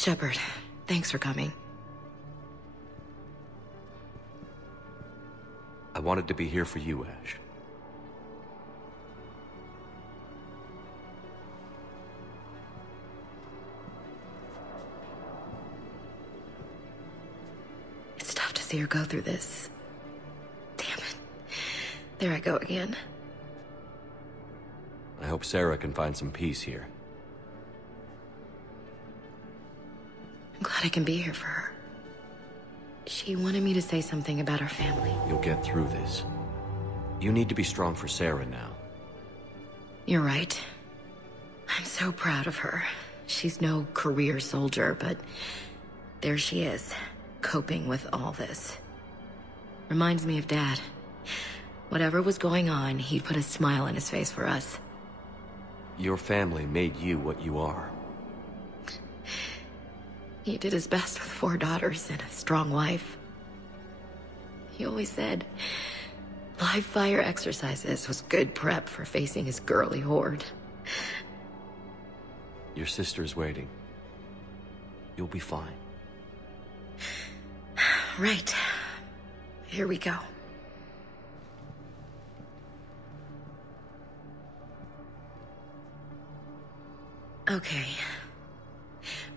Shepard, thanks for coming. I wanted to be here for you, Ash. It's tough to see her go through this. Damn it. There I go again. I hope Sarah can find some peace here. I'm glad I can be here for her. She wanted me to say something about our family. You'll get through this. You need to be strong for Sarah now. You're right. I'm so proud of her. She's no career soldier, but there she is, coping with all this. Reminds me of Dad. Whatever was going on, he'd put a smile on his face for us. Your family made you what you are. He did his best with 4 daughters and a strong wife. He always said live fire exercises was good prep for facing his girly horde. Your sister's waiting. You'll be fine. Right. Here we go. Okay.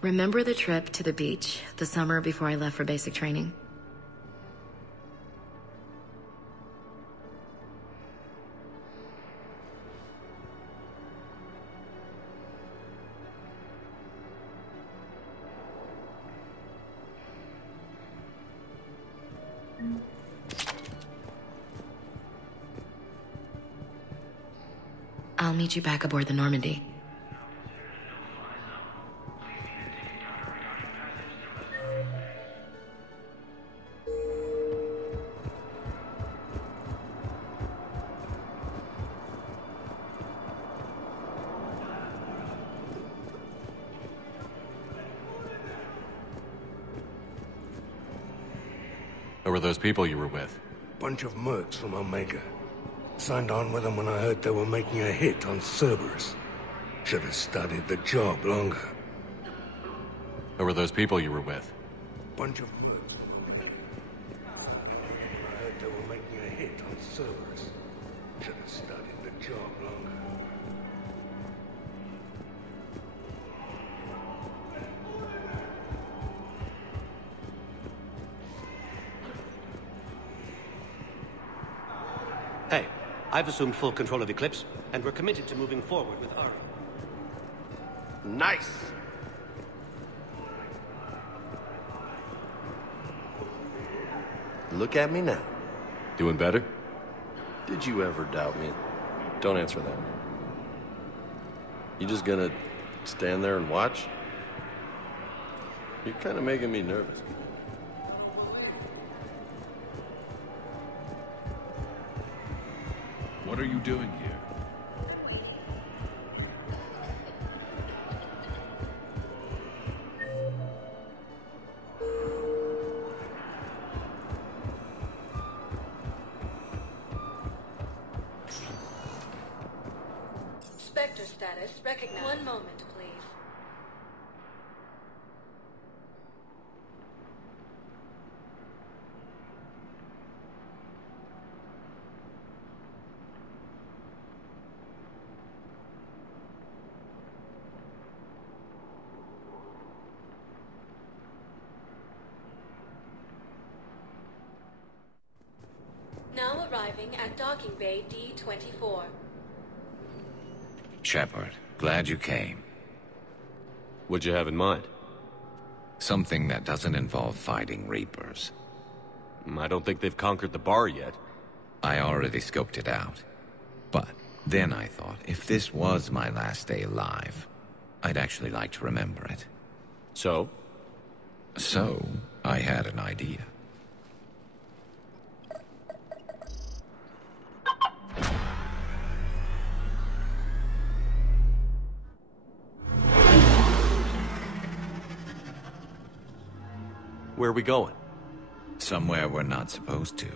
Remember the trip to the beach the summer before I left for basic training? I'll meet you back aboard the Normandy. Who were those people you were with? Bunch of mercs from Omega. Signed on with them when I heard they were making a hit on Cerberus. Should have studied the job longer. Who were those people you were with? Bunch of mercs. I heard they were making a hit on Cerberus. Should have studied the job longer. Hey, I've assumed full control of Eclipse, and we're committed to moving forward with our... Nice! Look at me now. Doing better? Did you ever doubt me? Don't answer that. You just gonna stand there and watch? You're kind of making me nervous. What are you doing here? Spectre status recognized. One moment, please. Now arriving at docking bay D-24. Shepard, glad you came. What'd you have in mind? Something that doesn't involve fighting Reapers. I don't think they've conquered the bar yet. I already scoped it out. But then I thought, if this was my last day alive, I'd actually like to remember it. So? So, I had an idea. Where are we going? Somewhere we're not supposed to.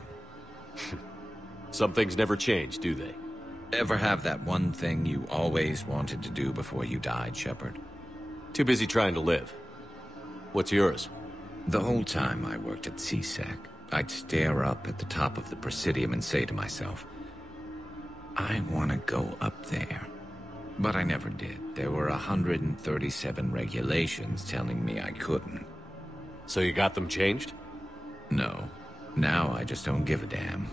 Some things never change, do they? Ever have that one thing you always wanted to do before you died, Shepard? Too busy trying to live. What's yours? The whole time I worked at CSEC, I'd stare up at the top of the Presidium and say to myself, I want to go up there. But I never did. There were 137 regulations telling me I couldn't. So you got them changed? No. Now I just don't give a damn.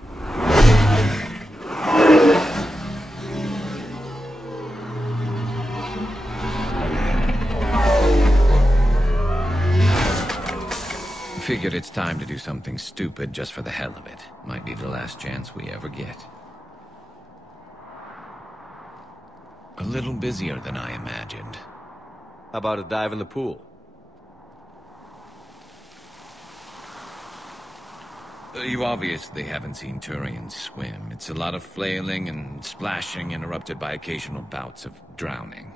Figured it's time to do something stupid just for the hell of it. Might be the last chance we ever get. A little busier than I imagined. How about a dive in the pool? You obviously haven't seen Turians swim. It's a lot of flailing and splashing, interrupted by occasional bouts of drowning.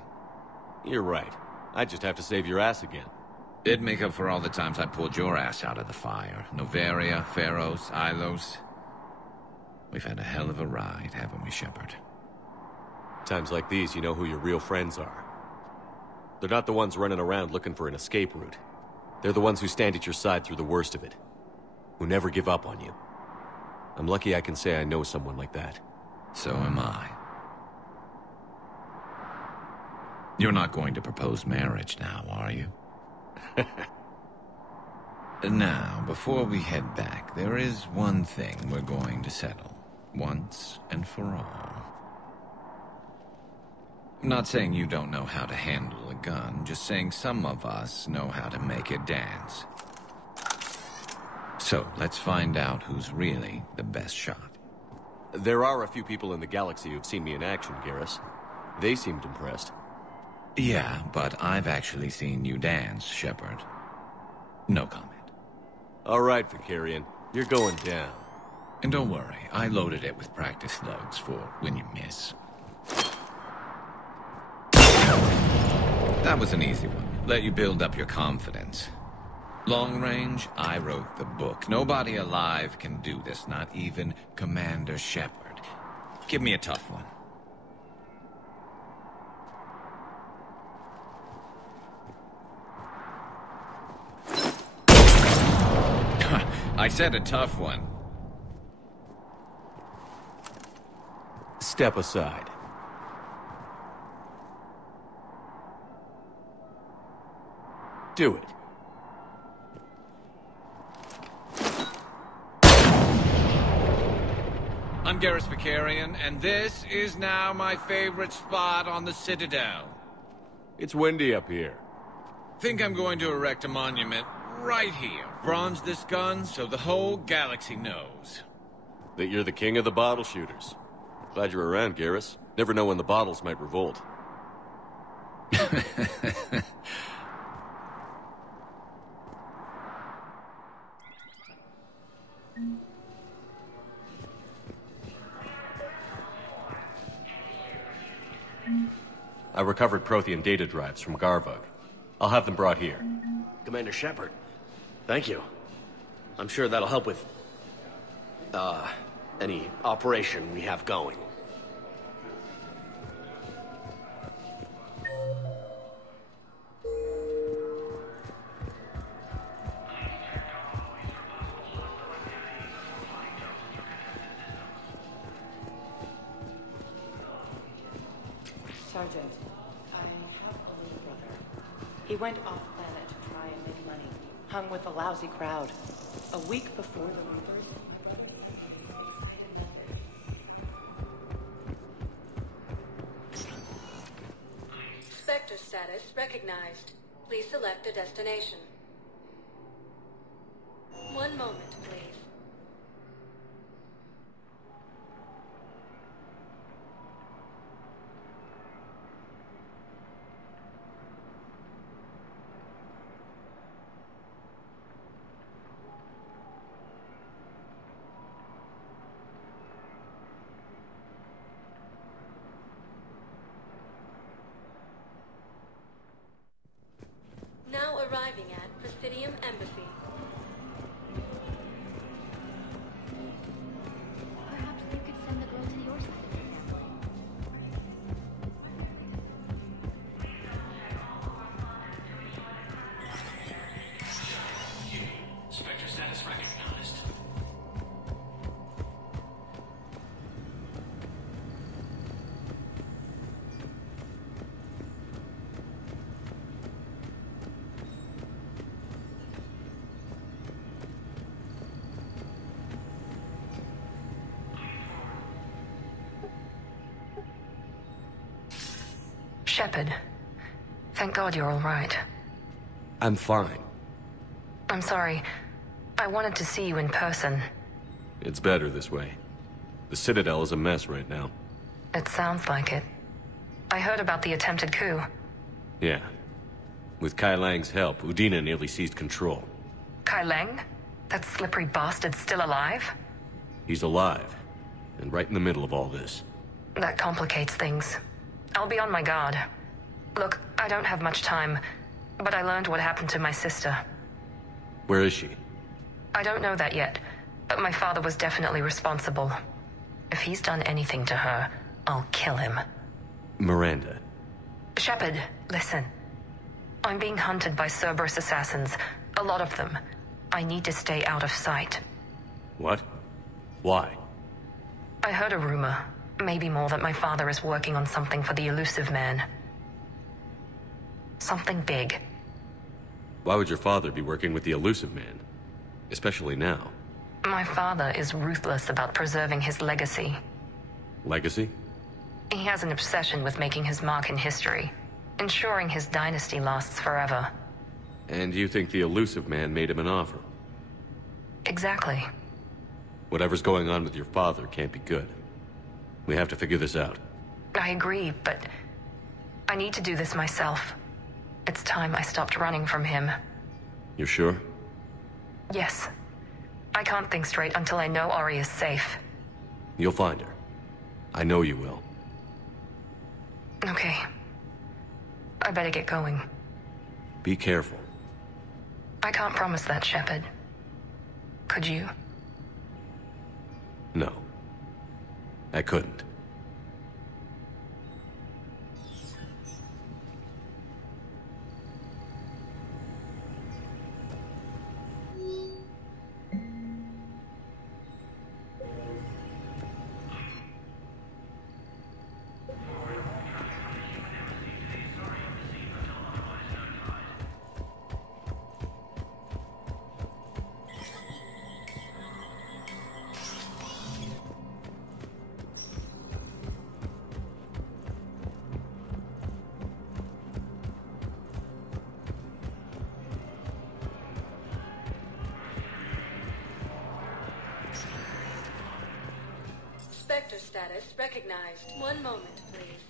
You're right. I just have to save your ass again. It'd make up for all the times I pulled your ass out of the fire. Noveria, Pharos, Ilos. We've had a hell of a ride, haven't we, Shepard? Times like these, you know who your real friends are. They're not the ones running around looking for an escape route. They're the ones who stand at your side through the worst of it. Who never give up on you. I'm lucky I can say I know someone like that. So am I. You're not going to propose marriage now, are you? Now, before we head back, there is one thing we're going to settle. Once and for all. I'm not saying you don't know how to handle a gun, just saying some of us know how to make it dance. So, let's find out who's really the best shot. There are a few people in the galaxy who've seen me in action, Garrus. They seemed impressed. Yeah, but I've actually seen you dance, Shepard. No comment. All right, Vicarian. You're going down. And don't worry, I loaded it with practice slugs for when you miss. That was an easy one. Let you build up your confidence. Long range, I wrote the book. Nobody alive can do this, not even Commander Shepard. Give me a tough one. I said a tough one. Step aside. Do it. I'm Garrus Vicarian, and this is now my favorite spot on the Citadel. It's windy up here. Think I'm going to erect a monument right here. Bronze this gun so the whole galaxy knows. That you're the king of the bottle shooters. Glad you're around, Garrus. Never know when the bottles might revolt. I recovered Prothean data drives from Garvug. I'll have them brought here. Commander Shepard, thank you. I'm sure that'll help with, any operation we have going. Sergeant, I have a little brother. He went off-planet to try and make money. Hung with a lousy crowd. A week before the Reapers... Spectre status recognized. Please select a destination. One moment, please. Now arriving at Presidium Embassy. Shepard. Thank God you're all right. I'm fine. I'm sorry. I wanted to see you in person. It's better this way. The Citadel is a mess right now. It sounds like it. I heard about the attempted coup. Yeah. With Kai Lang's help, Udina nearly seized control. Kai Lang? That slippery bastard's still alive? He's alive, and right in the middle of all this. That complicates things. I'll be on my guard. Look, I don't have much time, but I learned what happened to my sister. Where is she? I don't know that yet, but my father was definitely responsible. If he's done anything to her, I'll kill him. Miranda. Shepard, listen. I'm being hunted by Cerberus assassins. A lot of them. I need to stay out of sight. What? Why? I heard a rumor, maybe more, that my father is working on something for the Elusive Man. Something big. Why would your father be working with the Elusive Man? Especially now. My father is ruthless about preserving his legacy. Legacy? He has an obsession with making his mark in history, ensuring his dynasty lasts forever. And you think the Elusive Man made him an offer? Exactly. Whatever's going on with your father can't be good. We have to figure this out. I agree, but I need to do this myself. It's time I stopped running from him. You're sure? Yes. I can't think straight until I know Ori is safe. You'll find her. I know you will. Okay. I better get going. Be careful. I can't promise that, Shepard. Could you? No. I couldn't. Spectre status recognized. One moment, please.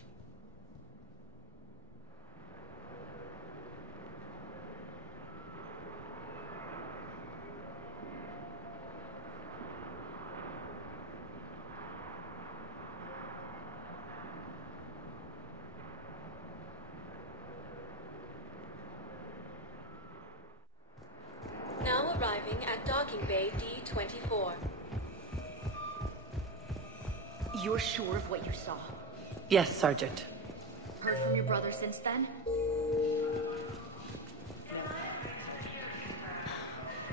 Now arriving at docking bay D-24. You're sure of what you saw? Yes, Sergeant. Heard from your brother since then?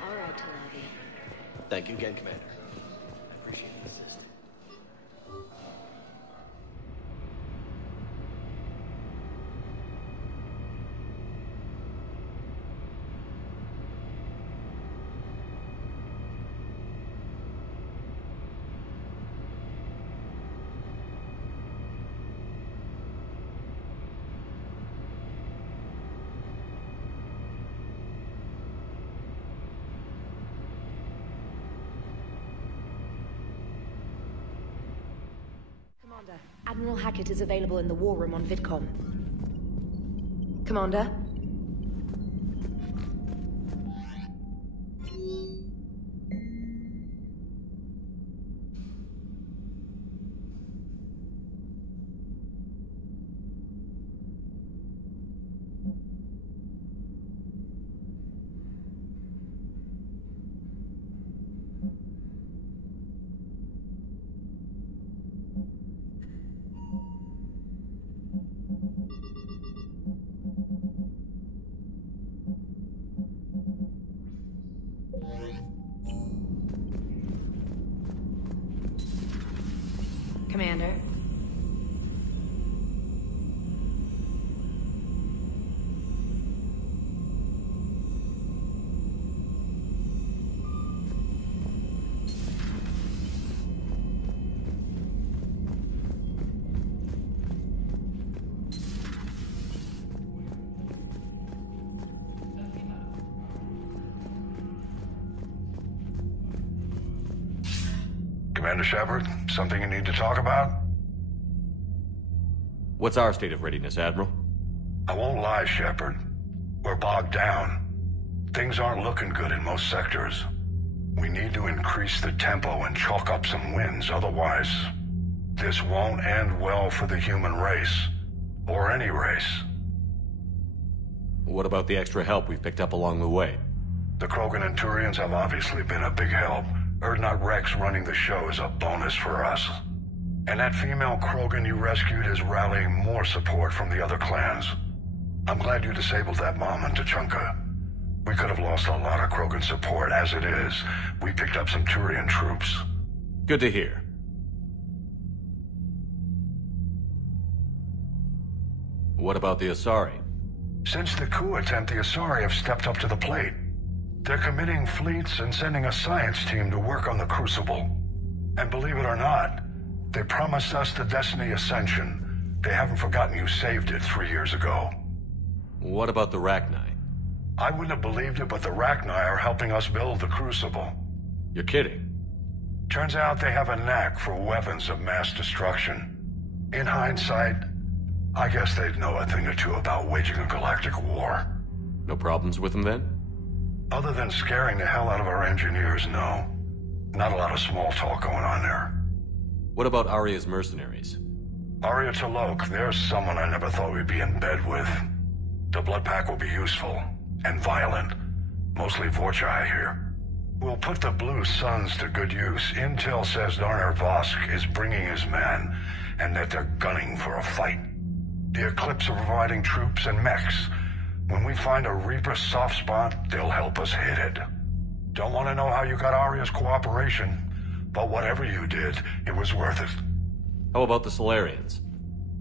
All right, Talavi. Thank you again, Commander. I appreciate the assist. Commander, Admiral Hackett is available in the war room on VidCom. Commander? Commander Shepard, something you need to talk about? What's our state of readiness, Admiral? I won't lie, Shepard. We're bogged down. Things aren't looking good in most sectors. We need to increase the tempo and chalk up some wins, otherwise this won't end well for the human race. Or any race. What about the extra help we've picked up along the way? The Krogan and Turians have obviously been a big help. Wrex running the show is a bonus for us. And that female Krogan you rescued is rallying more support from the other clans. I'm glad you disabled that bomb on Tuchanka. We could have lost a lot of Krogan support. As it is, we picked up some Turian troops. Good to hear. What about the Asari? Since the coup attempt, the Asari have stepped up to the plate. They're committing fleets and sending a science team to work on the Crucible. And believe it or not, they promised us the Destiny Ascension. They haven't forgotten you saved it 3 years ago. What about the rachni? I wouldn't have believed it, but the rachni are helping us build the Crucible. You're kidding. Turns out they have a knack for weapons of mass destruction. In hindsight, I guess they'd know a thing or two about waging a galactic war. No problems with them then? Other than scaring the hell out of our engineers, no. Not a lot of small talk going on there. What about Aria's mercenaries? Aria T'Loak, there's someone I never thought we'd be in bed with. The blood pack will be useful. And violent. Mostly Vorcha, I hear. We'll put the Blue Suns to good use. Intel says Darner Vosk is bringing his men, and that they're gunning for a fight. The Eclipse are providing troops and mechs. When we find a Reaper soft spot, they'll help us hit it. Don't want to know how you got Aria's cooperation, but whatever you did, it was worth it. How about the Solarians?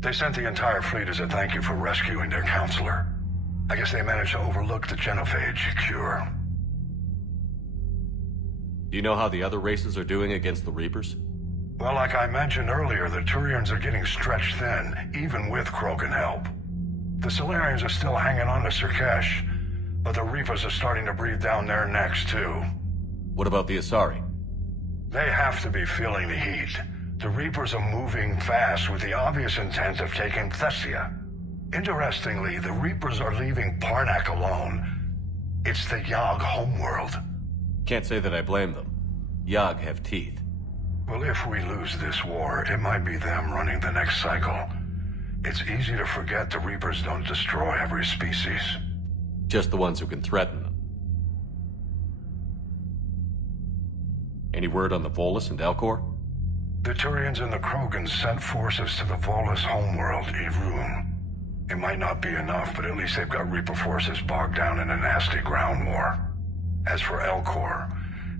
They sent the entire fleet as a thank you for rescuing their counselor. I guess they managed to overlook the genophage cure. Do you know how the other races are doing against the Reapers? Well, like I mentioned earlier, the Turians are getting stretched thin, even with Krogan help. The Solarians are still hanging on to Surkesh, but the Reapers are starting to breathe down their necks, too. What about the Asari? They have to be feeling the heat. The Reapers are moving fast with the obvious intent of taking Thessia. Interestingly, the Reapers are leaving Parnak alone. It's the Yogg homeworld. Can't say that I blame them. Yogg have teeth. Well, if we lose this war, it might be them running the next cycle. It's easy to forget the Reapers don't destroy every species. Just the ones who can threaten them. Any word on the Volus and Elcor? The Turians and the Krogans sent forces to the Volus homeworld, Irun. It might not be enough, but at least they've got Reaper forces bogged down in a nasty ground war. As for Elcor,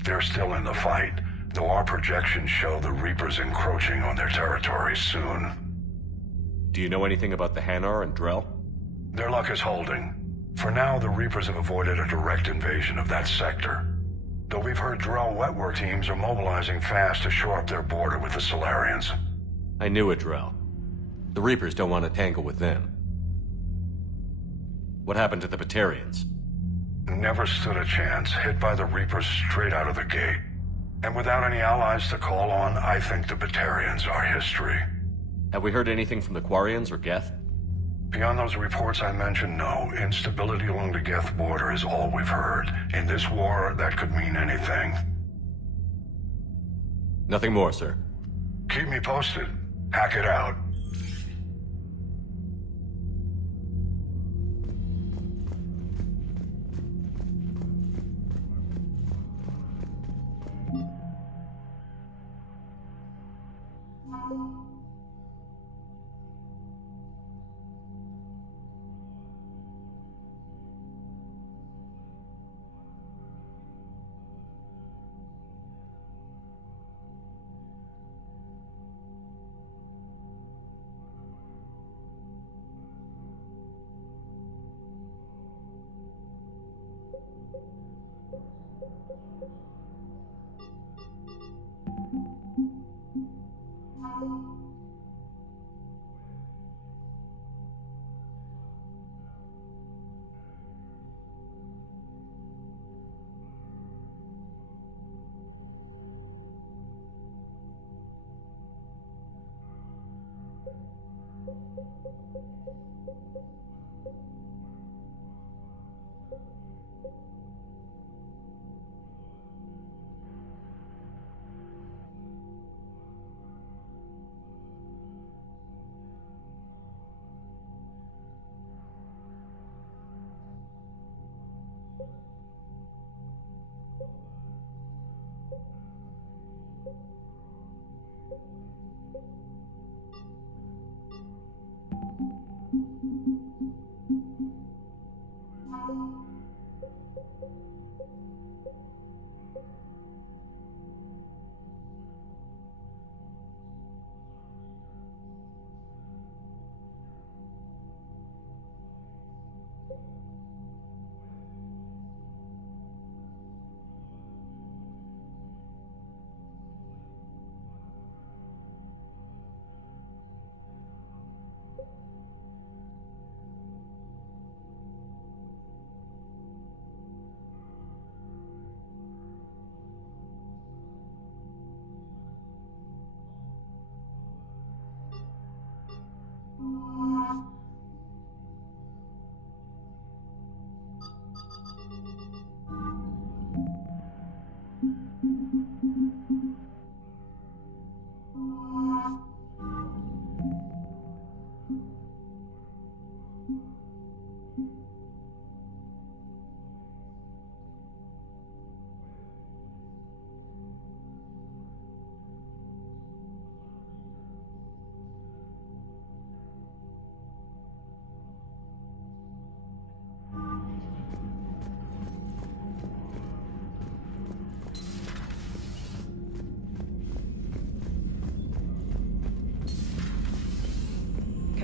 they're still in the fight, though our projections show the Reapers encroaching on their territory soon. Do you know anything about the Hanar and Drell? Their luck is holding. For now, the Reapers have avoided a direct invasion of that sector. Though we've heard Drell wetwork teams are mobilizing fast to shore up their border with the Solarians. I knew it, Drell. The Reapers don't want to tangle with them. What happened to the Batarians? Never stood a chance, hit by the Reapers straight out of the gate. And without any allies to call on, I think the Batarians are history. Have we heard anything from the Quarians or Geth? Beyond those reports I mentioned, no. Instability along the Geth border is all we've heard. In this war, that could mean anything. Nothing more, sir. Keep me posted. Hack it out.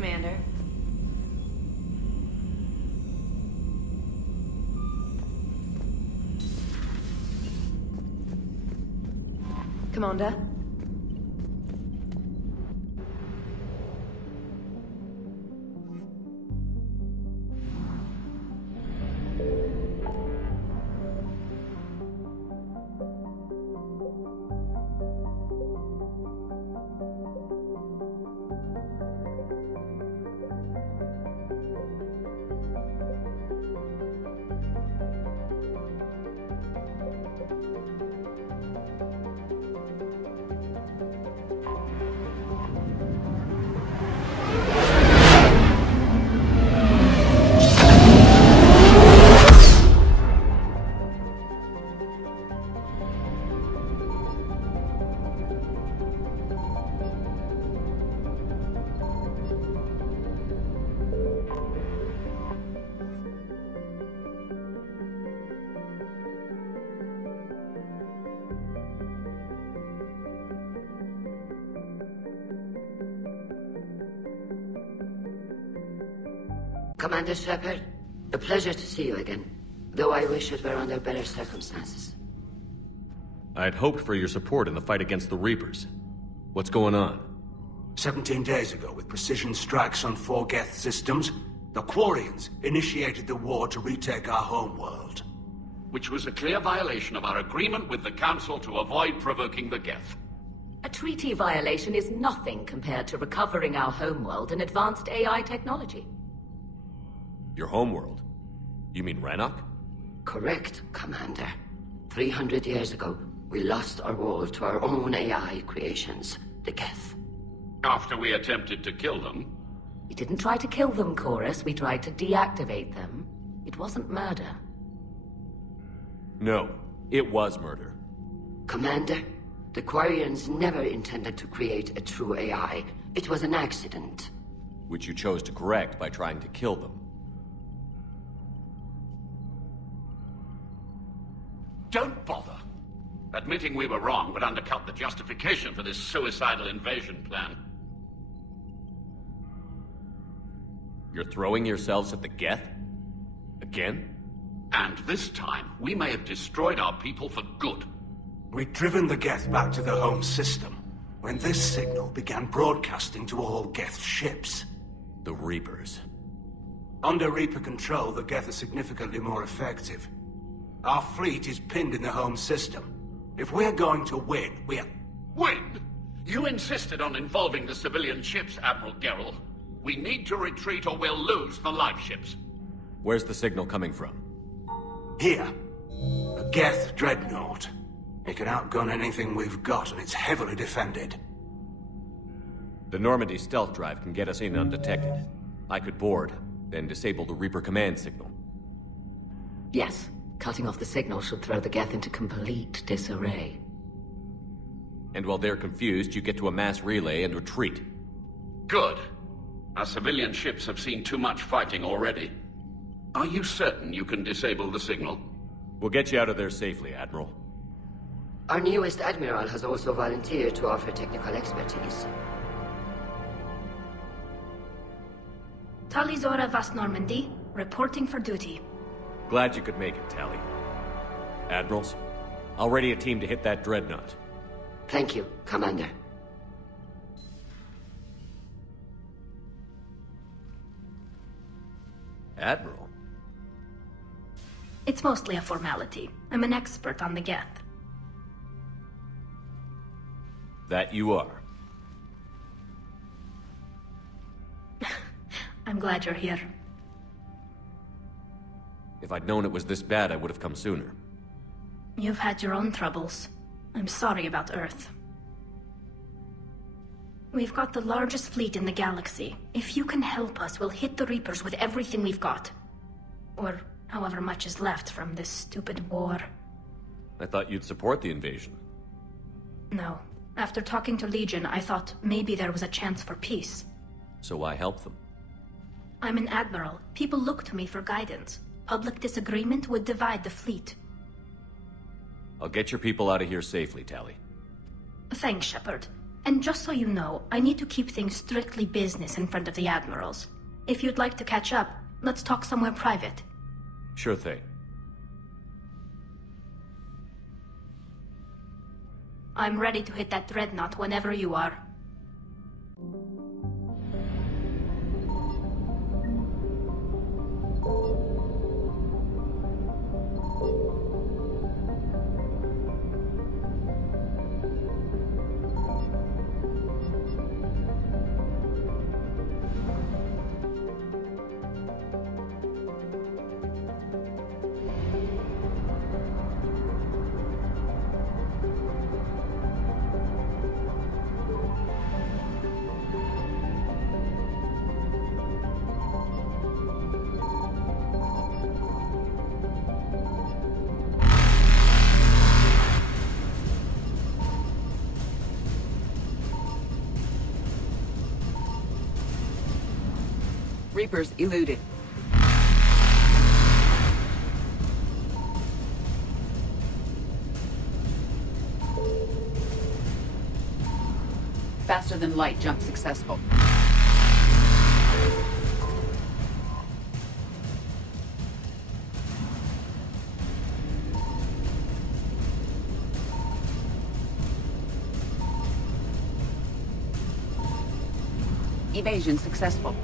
Commander. Commander. Commander Shepard, a pleasure to see you again, though I wish it were under better circumstances. I'd hoped for your support in the fight against the Reapers. What's going on? 17 days ago, with precision strikes on 4 geth systems, the Quarians initiated the war to retake our homeworld. Which was a clear violation of our agreement with the Council to avoid provoking the geth. A treaty violation is nothing compared to recovering our homeworld and advanced AI technology. Your homeworld? You mean Rannoch? Correct, Commander. 300 years ago, we lost our world to our own AI creations, the geth. After we attempted to kill them? We didn't try to kill them, Chorus. We tried to deactivate them. It wasn't murder. No, it was murder. Commander, the Quarians never intended to create a true AI. It was an accident. Which you chose to correct by trying to kill them. Don't bother. Admitting we were wrong would undercut the justification for this suicidal invasion plan. You're throwing yourselves at the geth? Again? And this time, we may have destroyed our people for good. We'd driven the geth back to the home system, when this signal began broadcasting to all geth ships. The Reapers. Under Reaper control, the geth are significantly more effective. Our fleet is pinned in the home system. If we're going to win, we're... Win? You insisted on involving the civilian ships, Admiral Gerrel. We need to retreat or we'll lose the live ships. Where's the signal coming from? Here. A geth dreadnought. It can outgun anything we've got, and it's heavily defended. The Normandy stealth drive can get us in undetected. I could board, then disable the Reaper command signal. Yes. Cutting off the signal should throw the geth into complete disarray. And while they're confused, you get to a mass relay and retreat. Good. Our civilian ships have seen too much fighting already. Are you certain you can disable the signal? We'll get you out of there safely, Admiral. Our newest Admiral has also volunteered to offer technical expertise. Talizora Vas Normandy, reporting for duty. Glad you could make it, Tally. Admirals, I'll ready a team to hit that dreadnought. Thank you, Commander. Admiral? It's mostly a formality. I'm an expert on the geth. That you are. I'm glad you're here. If I'd known it was this bad, I would have come sooner. You've had your own troubles. I'm sorry about Earth. We've got the largest fleet in the galaxy. If you can help us, we'll hit the Reapers with everything we've got. Or however much is left from this stupid war. I thought you'd support the invasion. No. After talking to Legion, I thought maybe there was a chance for peace. So why help them? I'm an admiral. People look to me for guidance. Public disagreement would divide the fleet. I'll get your people out of here safely, Tally. Thanks, Shepard. And just so you know, I need to keep things strictly business in front of the admirals. If you'd like to catch up, let's talk somewhere private. Sure thing. I'm ready to hit that dreadnought whenever you are. Reapers eluded. Faster than light jump successful. Evasion successful.